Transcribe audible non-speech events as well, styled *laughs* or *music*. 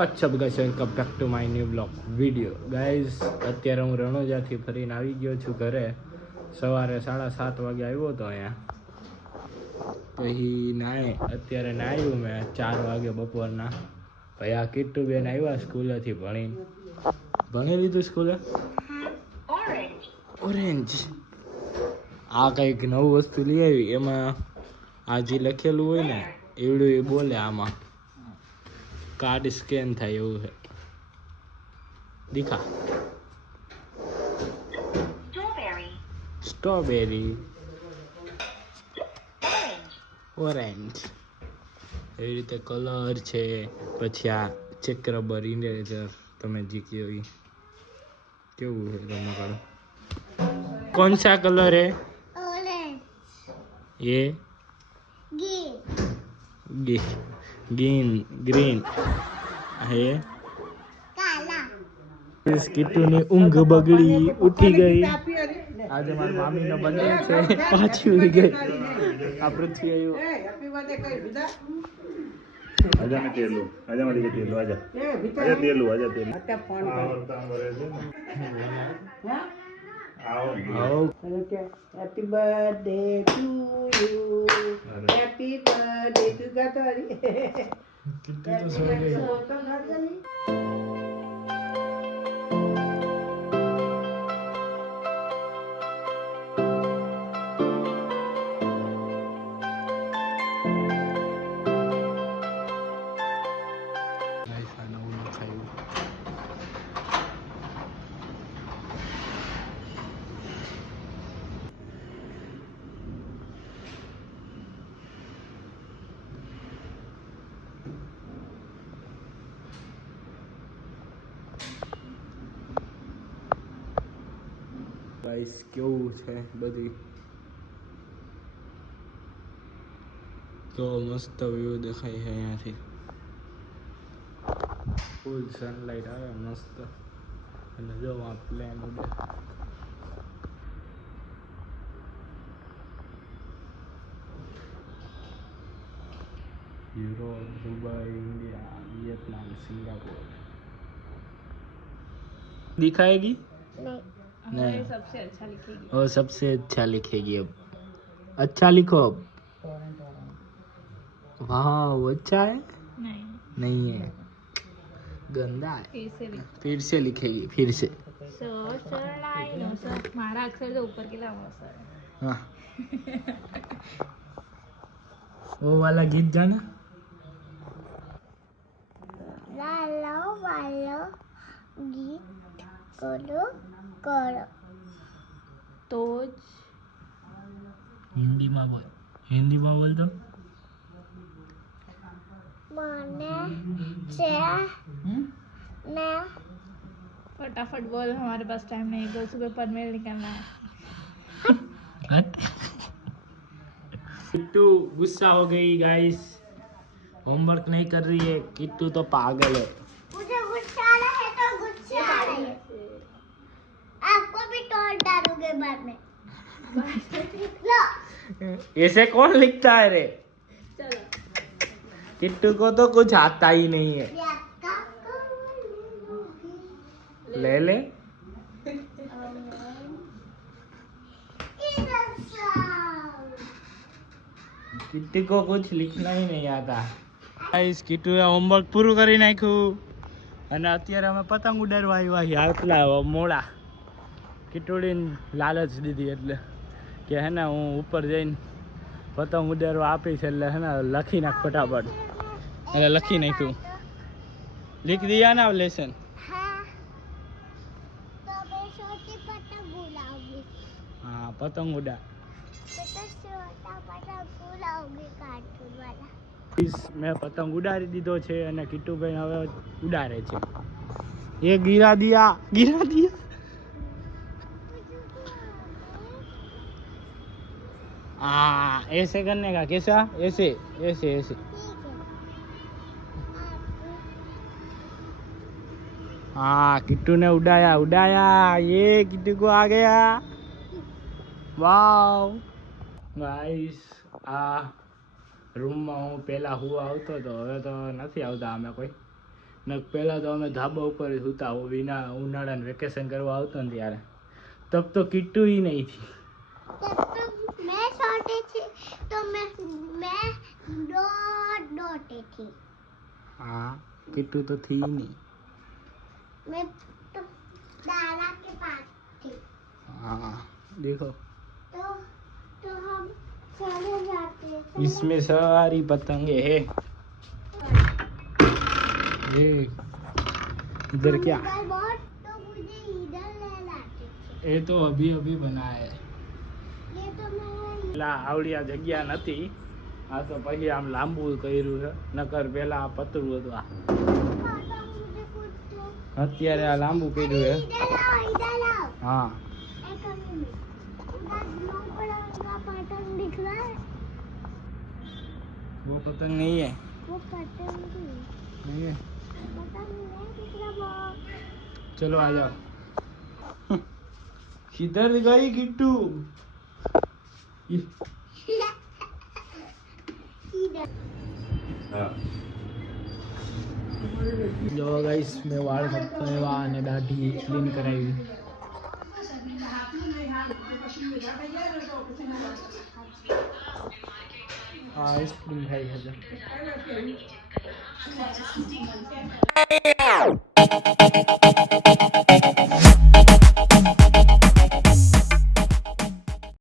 અચ્છા guys welcome back to my new blog video guys અત્યારે હું રણોજાથી ફરીને આવી ગયો છું ઘરે. સવારે સાડા સાત વાગે આવ્યો હતો અહીંયા. પછી નાય અત્યારે નાહ્યું મેં ચાર વાગે બપોરના. પછી આ કિટ્ટુબેન આવ્યા સ્કૂલેથી ભણીને. ભણી લીધું સ્કૂલે? ઓરેન્જ આ કંઈક નવું વસ્તુ લઈ આવી. એમાં આ જે લખેલું હોય ને એવડું એ બોલે આમાં. કાર્ડ સ્કેન થાય એવું છે દીખા Strawberry, સ્ટ્રોબેરી orange, ઓરેન્જ એવી રીતે કલર છે પછી આ ચેક રબર ઇરેઝર તમે જે કહો એ કેવું છે રમકડું કોણ સા કલર है ये गी ग्रीन ग्रीन है इस કિટ્ટુની ઊંઘ બગડી ઉઠી ગઈ આજે મારી મામીનો બર્થડે છે પાછી ઉડી ગઈ આ પૃથ્વી આવ્યું આજા મેં તેલું આજા મારી તેલું આજા આજા તેલું આજા તેલું આવો Okay. Happy birthday to you. Happy birthday to Gatari. *laughs* Happy birthday to Gatari. Guys કેવું છે બધી તો મસ્ત વ્યૂ દેખાય છે અહીંયાથી ફૂલ સનલાઇટ આવે મસ્ત અને જો આ પ્લેન ઉડે Europe Dubai India Vietnam Singapore दिखाएगी नहीं हाँ। सबसे अच्छा लिखेगी। और सबसे अच्छा लिखेगी अब। अच्छा लिखो अब। वहाँ वो अच्छा है? नहीं। नहीं है। गंदा है। फिर से लिखेगी फिर से, तो हाँ। वो वाला गीत जाना वाला वाला गीत करो કરો तो हिंदी में बोल हिंदी में बोल दो મને છે ને फटाफट बोल हमारे पास टाइम नहीं है, कल सुबह पनवेल निकलना है किट्टू गुस्सा हो गई गाइस होमवर्क नहीं कर रही है किट्टू तो पागल है बाद में *laughs* लो ऐसे कौन लिखता है रे चलो किट्टू को तो कुछ आता ही नहीं है ये आपका कौन ले ले इधर जाओ किट्टू को कुछ लिखना ही नहीं आता ગાઈસ કિટ્ટુએ હોમવર્ક પૂરું કરી નાખ્યું અને અત્યારે અમે પતંગ ઉડાડવા આવ્યા છીએ આટલા મોડા કિટોડીને લાલચ દીધી એટલે કે હે ને હું ઉપર જઈને પતંગ ઉડાડવા આપીશ એટલે હે ને લખી નાખ ફટાફટ. એટલે લખી નાખ્યું. લીખ દિયા ના લેસન. હા. પતંગ ઉડા. મેં પતંગ ઉડાડી દીધો છે અને કિટુભાઈ હવે ઉડાડે છે. એ ગીરા દિયા ગીરા દિયા? हाँ ऐसे करने का कैसा ऐसे ऐसे ऐसे हाँ किट्टू ने उड़ाया उड़ाया ये किट्टू को आ गया વાવ ગાઈસ આ રૂમમાં હું પહેલાં હું આવતો હતો હવે તો નથી આવતા અમે કોઈ ને પહેલાં તો અમે ધાબા ઉપર જ સૂતા હો વિના ઉનાળાને વેકેશન કરવા આવતો ને ત્યારે તબ તો કિટ્ટુ ही નહીં थी तो मैं थी तो मैं मैं दो डोटी थी। हाँ किट्टू तो थी ही नहीं। मैं तो दादा के पास थी। हाँ देखो। तो तो हम चले जाते चले इसमें सारी पतंगे है। ये इधर क्या? तो मुझे इधर ले लाते थे। ये तो अभी अभी बना है। ये तो मैं પેલા આવડી આ જગ્યા નથી આ તો પછી આમ લાંબુ કર્યું છે નકર પેલા આ પતરું હતું આ पापा मुझे कुछ तो અત્યારે આ લાંબુ કર્યું છે इधर आओ इधर आओ હા एक मिनट उधर ब्लू कलर का पैटर्न दिख रहा है वो पतंग नहीं है वो पैटर्न भी नहीं है पतंग नहीं दिख रहा वो चलो आ जाओ किधर गई किट्टू इधर હા જો ગાઈસ મેં વાળ કપાવ્યા અને દાઢી ક્લીન કરાવી આ આઈસ્ક્રીમ ખાઈ છે